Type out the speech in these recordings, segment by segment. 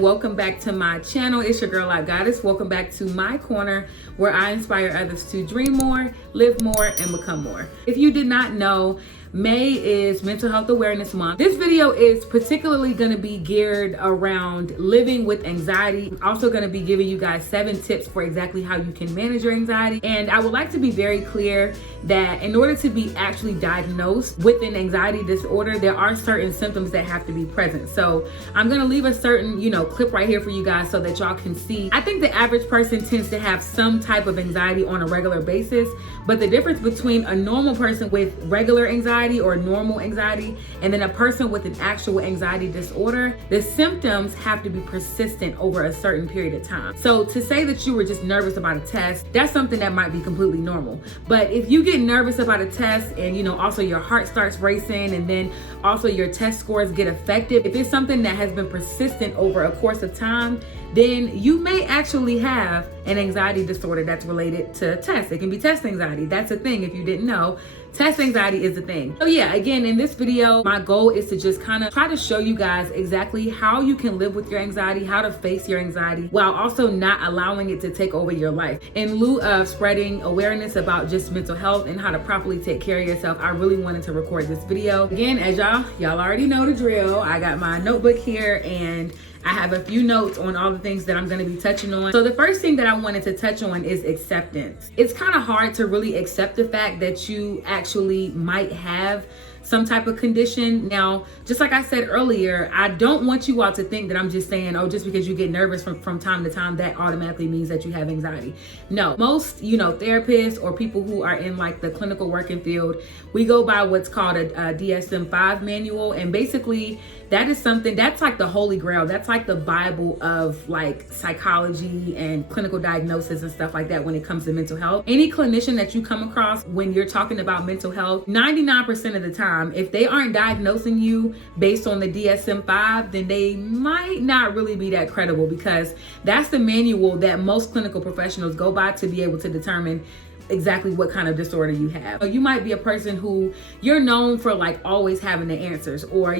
and welcome back to my channel. It's your girl Life Goddess. Welcome back to my corner where I inspire others to dream more, live more, and become more. If you did not know, May is Mental Health Awareness Month. This video is particularly going to be geared around living with anxiety. I'm also going to be giving you guys 7 tips for exactly how you can manage your anxiety. And I would like to be very clear that in order to be actually diagnosed with an anxiety disorder, there are certain symptoms that have to be present. So I'm going to leave a certain, clip right here for you guys so that y'all can see. I think the average person tends to have some type of anxiety on a regular basis, but the difference between a normal person with regular anxiety or normal anxiety and then a person with an actual anxiety disorder, the symptoms have to be persistent over a certain period of time. So to say that you were just nervous about a test, that's something that might be completely normal. But if you get nervous about a test and also your heart starts racing and then also your test scores get affected, if it's something that has been persistent over a course of time, then you may actually have an anxiety disorder that's related to tests. It can be test anxiety. That's a thing if you didn't know. Test anxiety is a thing. So yeah, again, in this video, my goal is to just kind of try to show you guys exactly how you can live with your anxiety, how to face your anxiety while also not allowing it to take over your life. In lieu of spreading awareness about just mental health and how to properly take care of yourself, I really wanted to record this video. Again, as y'all already know the drill. I got my notebook here and I have a few notes on all the things that I'm going to be touching on. So the first thing that I wanted to touch on is acceptance. It's kind of hard to really accept the fact that you actually might have some type of condition. Now, just like I said earlier, I don't want you all to think that I'm just saying, oh, just because you get nervous from time to time, that automatically means that you have anxiety. No, most, therapists or people who are in like the clinical working field, we go by what's called a DSM-5 manual. And basically that is something that's like the holy grail. That's like the Bible of like psychology and clinical diagnosis and stuff like that when it comes to mental health. Any clinician that you come across when you're talking about mental health, 99% of the time, if they aren't diagnosing you based on the DSM-5, then they might not really be that credible, because that's the manual that most clinical professionals go by to be able to determine exactly what kind of disorder you have. You might be a person who you're known for like always having the answers, or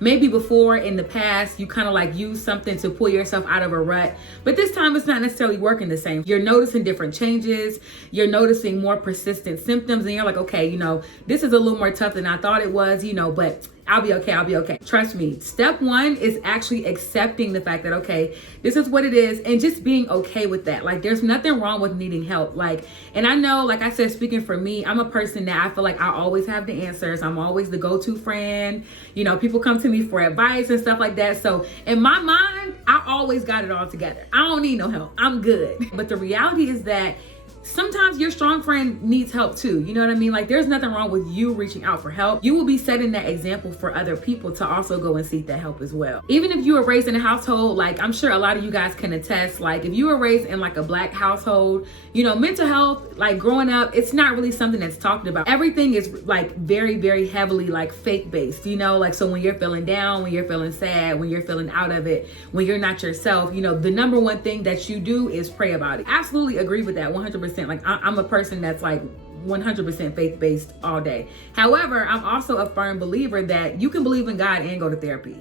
maybe before in the past you kind of like use something to pull yourself out of a rut, but this time it's not necessarily working the same. You're noticing different changes, you're noticing more persistent symptoms, and you're like, okay, this is a little more tough than I thought it was, but I'll be okay. Trust me. Step 1 is actually accepting the fact that, okay, this is what it is, and just being okay with that. Like, there's nothing wrong with needing help. And I know, like I said, speaking for me, I'm a person that I feel like I always have the answers. I'm always the go-to friend. People come to me for advice and stuff like that. So in my mind, I always got it all together. I don't need no help. I'm good. But the reality is that sometimes your strong friend needs help too. You know what I mean? Like, there's nothing wrong with you reaching out for help. You will be setting that example for other people to also go and seek that help as well. Even if you were raised in a household, like I'm sure a lot of you guys can attest, like if you were raised in like a Black household, mental health, like growing up, it's not really something that's talked about. Everything is like very, very heavily like faith based, like so when you're feeling down, when you're feeling sad, when you're feeling out of it, when you're not yourself, the number one thing that you do is pray about it. Absolutely agree with that 100%. Like I'm a person that's like 100% faith-based all day. However, I'm also a firm believer that you can believe in God and go to therapy,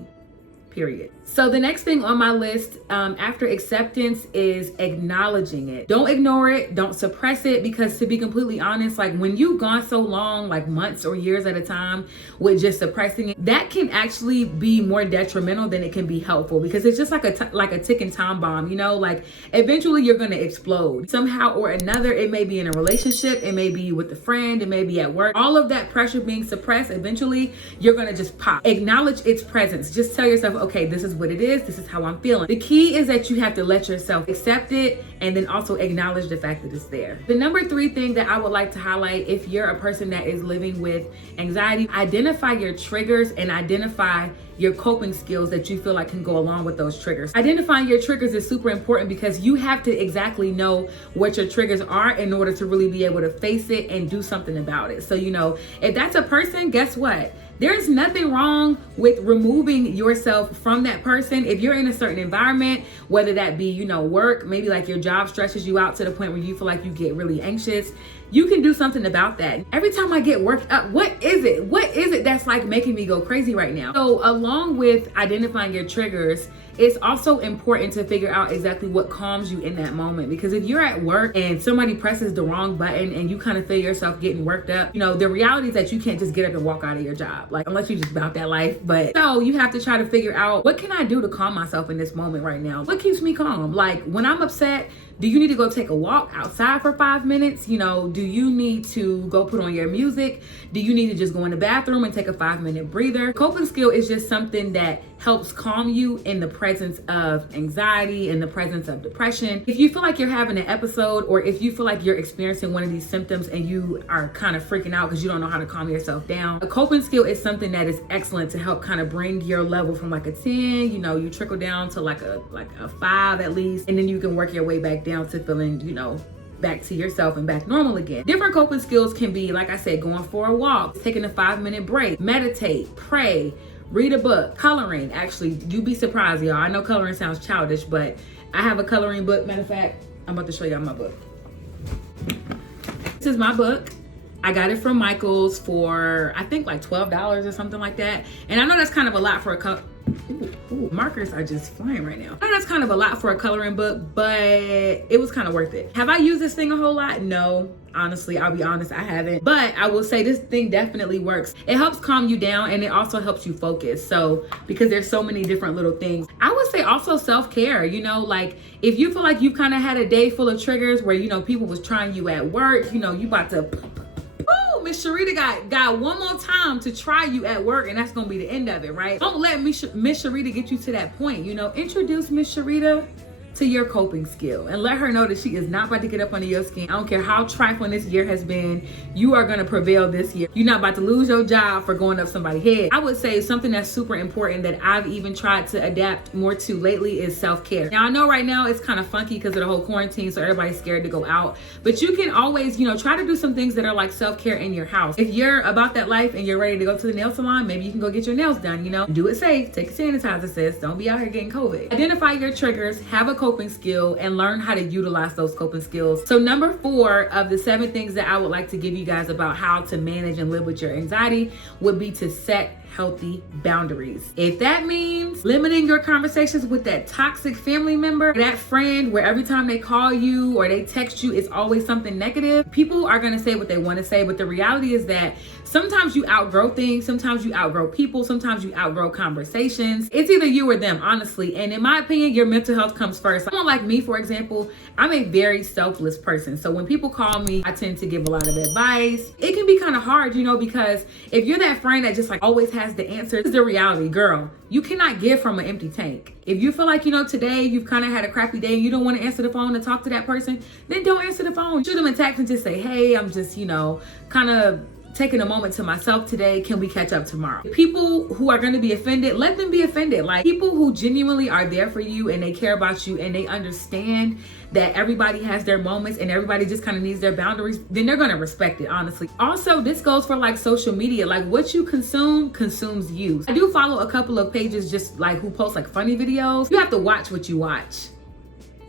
period. So the next thing on my list after acceptance is acknowledging it. Don't ignore it. Don't suppress it, because to be completely honest, like when you've gone so long, like months or years at a time with just suppressing it, that can actually be more detrimental than it can be helpful, because it's just like a ticking time bomb, like eventually you're going to explode somehow or another. It may be in a relationship, it may be with a friend, it may be at work. All of that pressure being suppressed, eventually you're going to just pop. Acknowledge its presence. Just tell yourself, okay, this is what it is. This is how I'm feeling. The key is that you have to let yourself accept it and then also acknowledge the fact that it's there. The number 3 thing that I would like to highlight, if you're a person that is living with anxiety, identify your triggers and identify your coping skills that you feel like can go along with those triggers. Identifying your triggers is super important, because you have to exactly know what your triggers are in order to really be able to face it and do something about it. So, if that's a person, guess what? There's nothing wrong with removing yourself from that person. If you're in a certain environment, whether that be, work, maybe like your job stresses you out to the point where you feel like you get really anxious, you can do something about that. Every time I get worked up, what is it that's like making me go crazy right now? So along with identifying your triggers it's also important to figure out exactly what calms you in that moment. Because if you're at work and somebody presses the wrong button and you kind of feel yourself getting worked up, you know, the reality is that you can't just get up and walk out of your job, like, unless you just about that life. But so you have to try to figure out, what can I do to calm myself in this moment right now? What keeps me calm? Like, when I'm upset, do you need to go take a walk outside for 5 minutes? You know, do you need to go put on your music? Do you need to just go in the bathroom and take a 5-minute breather? Coping skill is just something that helps calm you in the presence of anxiety, in the presence of depression. If you feel like you're having an episode, or if you feel like you're experiencing one of these symptoms and you are kind of freaking out because you don't know how to calm yourself down, a coping skill is something that is excellent to help kind of bring your level from like a 10, you know, you trickle down to like a 5 at least, and then you can work your way back down to feeling, you know, back to yourself and back normal again. Different coping skills can be, like I said, going for a walk, taking a 5-minute break, meditate, pray, read a book, coloring. Actually, you'd be surprised, y'all. I know coloring sounds childish, but I have a coloring book. Matter of fact, I'm about to show y'all my book. This is my book. I got it from Michael's for, I think, like $12 or something like that. And I know that's kind of a lot for a Ooh, markers are just flying right now. I know that's kind of a lot for a coloring book, but it was kind of worth it. Have I used this thing a whole lot? No, honestly, I'll be honest, I haven't. But I will say this thing definitely works. It helps calm you down, and it also helps you focus. So, because there's so many different little things. I would say also self-care, you know, like if you feel like you've kind of had a day full of triggers where, you know, people was trying you at work, you know, you about to Miss Sharita got one more time to try you at work, and that's gonna be the end of it, right? Don't let Miss Sharita get you to that point. You know, introduce Miss Sharita to your coping skill and let her know that she is not about to get up under your skin. I don't care how trifling this year has been, you are gonna prevail this year. You're not about to lose your job for going up somebody's head. I would say something that's super important that I've even tried to adapt more to lately is self-care. Now I know right now it's kind of funky because of the whole quarantine, so everybody's scared to go out, but you can always, you know, try to do some things that are like self-care in your house. If you're about that life and you're ready to go to the nail salon, maybe you can go get your nails done, you know. Do it safe, take a sanitizer, sis. Don't be out here getting COVID. Identify your triggers, have a coping skill, and learn how to utilize those coping skills. So number 4 of the 7 things that I would like to give you guys about how to manage and live with your anxiety would be to set healthy boundaries. If that means limiting your conversations with that toxic family member, that friend where every time they call you or they text you, it's always something negative. People are gonna say what they wanna say, but the reality is that sometimes you outgrow things, sometimes you outgrow people, sometimes you outgrow conversations. It's either you or them, honestly. And in my opinion, your mental health comes first. Someone like me, for example, I'm a very selfless person. So when people call me, I tend to give a lot of advice. It can be kind of hard, you know, because if you're that friend that just like always has the answer, this is the reality, girl. You cannot give from an empty tank. If you feel like, you know, today you've kind of had a crappy day and you don't want to answer the phone and talk to that person, then don't answer the phone. Shoot them a text and just say, hey, I'm just, you know, kind of taking a moment to myself today. Can we catch up tomorrow? People who are going to be offended, let them be offended. Like people who genuinely are there for you and they care about you and they understand that everybody has their moments and everybody just kind of needs their boundaries, then they're going to respect it, honestly. Also, this goes for like social media. Like what you consume consumes you. I do follow a couple of pages just like who post like funny videos. You have to watch what you watch.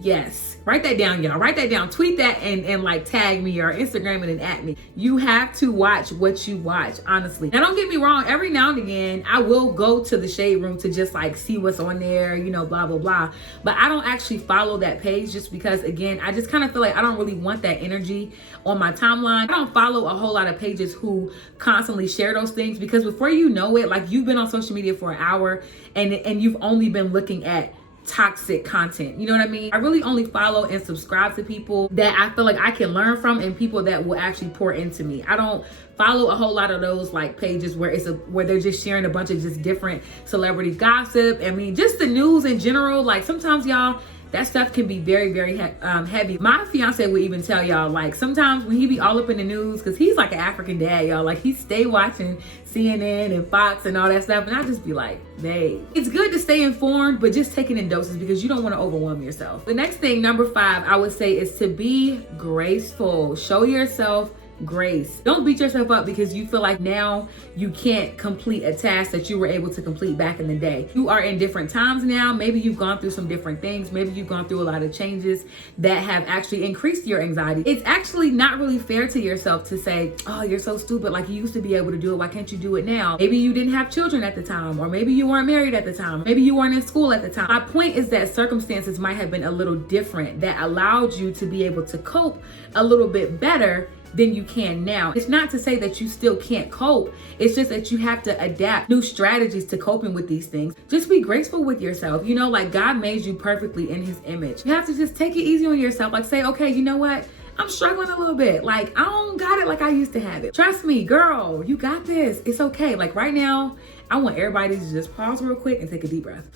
Yes, write that down, y'all. Write that down. Tweet that and like tag me or Instagram it and at me. You have to watch what you watch, honestly. Now, don't get me wrong. Every now and again, I will go to the shade room to just like see what's on there, you know, blah, blah, blah. But I don't actually follow that page just because, again, I just kind of feel like I don't really want that energy on my timeline. I don't follow a whole lot of pages who constantly share those things because before you know it, like you've been on social media for an hour and you've only been looking at toxic content. You know what I mean? I really only follow and subscribe to people that I feel like I can learn from and people that will actually pour into me. I don't follow a whole lot of those like pages where where they're just sharing a bunch of just different celebrity gossip. I mean, just the news in general. Like sometimes, y'all, that stuff can be very, very heavy. My fiance would even tell y'all, like sometimes when he be all up in the news, because he's like an African dad, y'all, like he stay watching CNN and Fox and all that stuff. And I just be like, babe, it's good to stay informed, but just take it in doses because you don't want to overwhelm yourself. The next thing, number 5, I would say is to be graceful. Show yourself grace. Don't beat yourself up because you feel like now you can't complete a task that you were able to complete back in the day. You are in different times now. Maybe you've gone through some different things. Maybe you've gone through a lot of changes that have actually increased your anxiety. It's actually not really fair to yourself to say, oh, you're so stupid. Like, you used to be able to do it. Why can't you do it now? Maybe you didn't have children at the time, or maybe you weren't married at the time. Maybe you weren't in school at the time. My point is that circumstances might have been a little different that allowed you to be able to cope a little bit better than you can now. It's not to say that you still can't cope. It's just that you have to adapt new strategies to coping with these things. Just be graceful with yourself. You know, like, God made you perfectly in his image. You have to just take it easy on yourself. Like, say, okay, you know what? I'm struggling a little bit. Like, I don't got it like I used to have it. Trust me, girl, you got this. It's okay. Like, right now, I want everybody to just pause real quick and take a deep breath.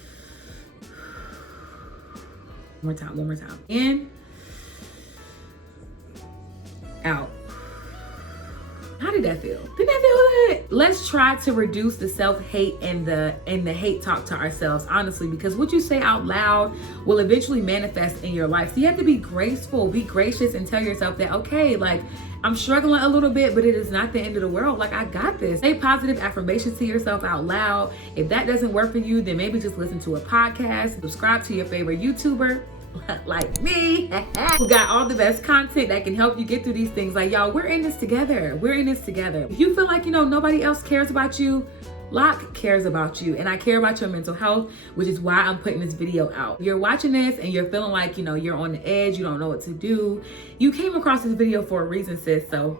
One more time. In, out. How did that feel? Didn't that feel good? Let's try to reduce the self-hate and the hate talk to ourselves, honestly, because what you say out loud will eventually manifest in your life. So you have to be graceful, be gracious, and tell yourself that, okay, like, I'm struggling a little bit, but it is not the end of the world. Like, I got this. Say positive affirmations to yourself out loud. If that doesn't work for you, then maybe just listen to a podcast, subscribe to your favorite YouTuber, like me, who got all the best content that can help you get through these things. Like, y'all, we're in this together. We're in this together. If you feel like, nobody else cares about you, Locke cares about you, and I care about your mental health, which is why I'm putting this video out. You're watching this and you're feeling like, you're on the edge, you don't know what to do. You came across this video for a reason, sis, so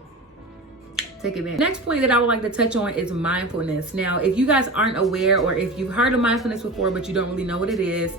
take advantage. Next point that I would like to touch on is mindfulness. Now, if you guys aren't aware, or if you've heard of mindfulness before, but you don't really know what it is,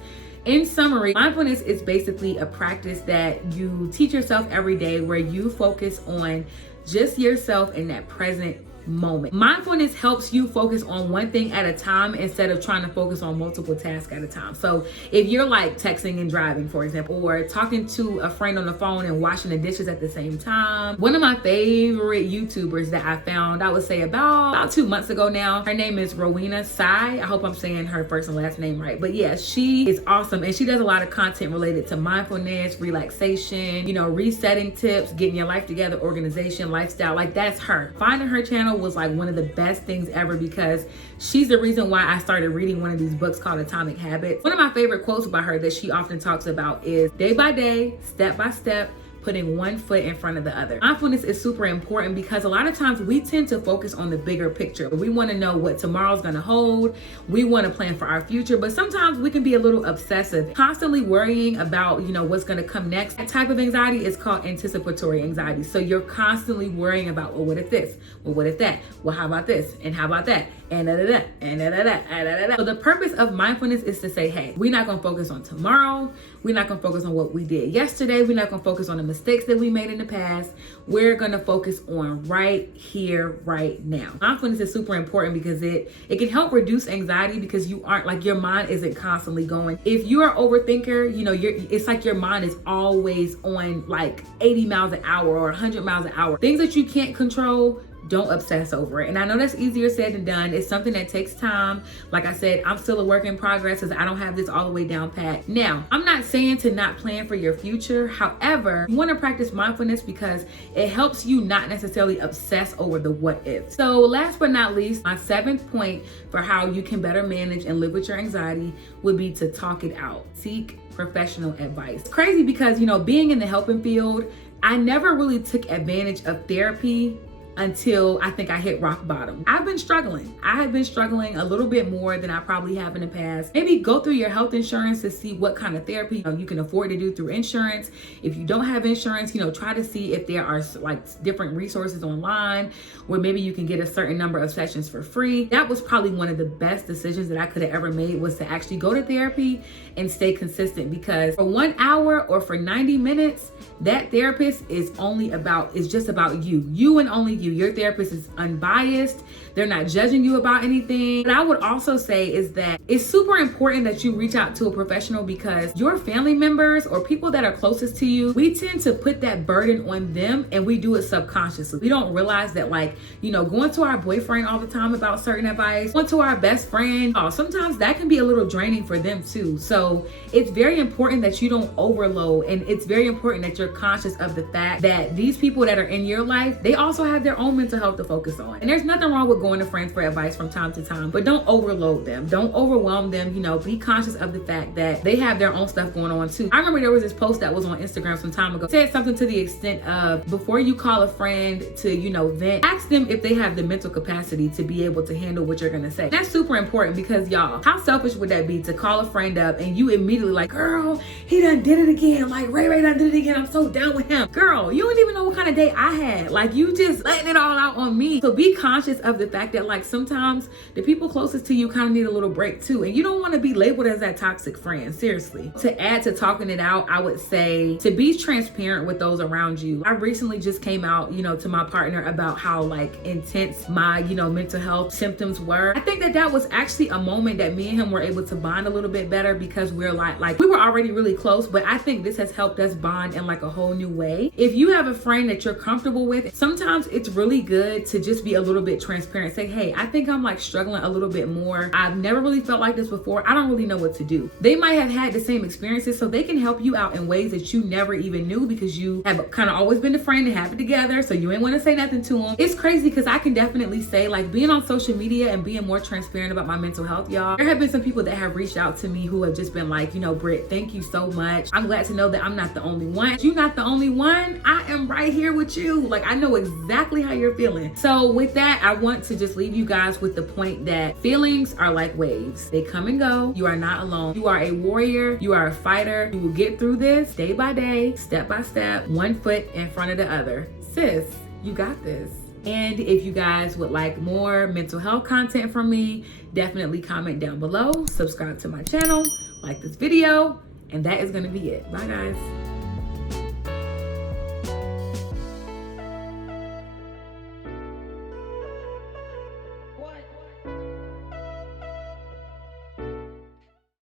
in summary, mindfulness is basically a practice that you teach yourself every day where you focus on just yourself in that present moment. Mindfulness helps you focus on one thing at a time instead of trying to focus on multiple tasks at a time. So if you're like texting and driving, for example, or talking to a friend on the phone and washing the dishes at the same time. One of my favorite YouTubers that I found, I would say about 2 months ago now, her name is Rowena Sai. I hope I'm saying her first and last name right. But yeah, she is awesome. And she does a lot of content related to mindfulness, relaxation, resetting tips, getting your life together, organization, lifestyle. Like, that's her. Finding her channel was like one of the best things ever, because she's the reason why I started reading one of these books called Atomic Habits. One of my favorite quotes about her that she often talks about is day by day, step by step, putting one foot in front of the other. Mindfulness is super important because a lot of times we tend to focus on the bigger picture. We want to know what tomorrow's going to hold. We want to plan for our future, but sometimes we can be a little obsessive, constantly worrying about, what's going to come next. That type of anxiety is called anticipatory anxiety. So you're constantly worrying about, well, what if this? Well, what if that? Well, how about this? And how about that? And da-da-da, and da-da-da, and da-da-da. So the purpose of mindfulness is to say, hey, we're not going to focus on tomorrow. We're not going to focus on what we did yesterday. We're not going to focus on the mistakes that we made in the past. We're going to focus on right here, right now. Mindfulness is super important because it can help reduce anxiety, because you aren't like, your mind isn't constantly going. If you're an overthinker, it's like your mind is always on like 80 miles an hour or 100 miles an hour. Things that you can't control, don't obsess over it. And I know that's easier said than done. It's something that takes time. Like I said, I'm still a work in progress because I don't have this all the way down pat. Now, I'm not saying to not plan for your future. However, you want to practice mindfulness because it helps you not necessarily obsess over the what if. So last but not least, my 7th point for how you can better manage and live with your anxiety would be to talk it out. Seek professional advice. It's crazy because, being in the helping field, I never really took advantage of therapy until I think I hit rock bottom. I've been struggling. I have been struggling a little bit more than I probably have in the past. Maybe go through your health insurance to see what kind of therapy you can afford to do through insurance. If you don't have insurance, try to see if there are like different resources online where maybe you can get a certain number of sessions for free. That was probably one of the best decisions that I could have ever made, was to actually go to therapy and stay consistent, because for 1 hour or for 90 minutes, that therapist is just about you and only you. Your therapist is unbiased. They're not judging you about anything. What I would also say is that it's super important that you reach out to a professional, because your family members or people that are closest to you, we tend to put that burden on them, and we do it subconsciously. We don't realize that, like, you know, going to our boyfriend all the time about certain advice, going to our best friend, sometimes that can be a little draining for them too. So it's very important that you don't overload, and it's very important that you're conscious of the fact that these people that are in your life, they also have their own mental health to focus on. And there's nothing wrong with going to friends for advice from time to time, but don't overload them. Don't overwhelm them. You know, be conscious of the fact that they have their own stuff going on too. I remember there was this post that was on Instagram some time ago. It said something to the extent of, before you call a friend to, you know, vent, ask them if they have the mental capacity to be able to handle what you're gonna say. That's super important, because y'all, how selfish would that be to call a friend up and you immediately like, girl, he done did it again. Like, Ray done did it again. I'm so down with him. Girl, you don't even know what kind of day I had. Like, you just letting it all out on me. So be conscious of the fact that, like, sometimes the people closest to you kind of need a little break too. And you don't want to be labeled as that toxic friend, seriously. To add to talking it out, I would say to be transparent with those around you. I recently just came out, you know, to my partner about how, like, intense my, you know, mental health symptoms were. I think that was actually a moment that me and him were able to bond a little bit better, because we're like we were already really close, but I think this has helped us bond in like a whole new way. If you have a friend that you're comfortable with, sometimes it's really good to just be a little bit transparent. Say, hey, I think I'm like struggling a little bit more. I've never really felt like this before. I don't really know what to do. They might have had the same experiences, so they can help you out in ways that you never even knew, because you have kind of always been the friend to have it together, so you ain't want to say nothing to them. It's crazy, because I can definitely say, like, being on social media and being more transparent about my mental health, y'all, there have been some people that have reached out to me who have just been like, you know, Britt, thank you so much. I'm glad to know that I'm not the only one. You're not the only one. I am right here with you. Like, I know exactly how you're feeling. So with that, I want to just leave you guys with the point that feelings are like waves. They come and go. You are not alone. You are a warrior. You are a fighter. You will get through this day by day, step by step, one foot in front of the other. Sis, you got this. And if you guys would like more mental health content from me, definitely comment down below, subscribe to my channel, like this video, and that is going to be it. Bye, guys.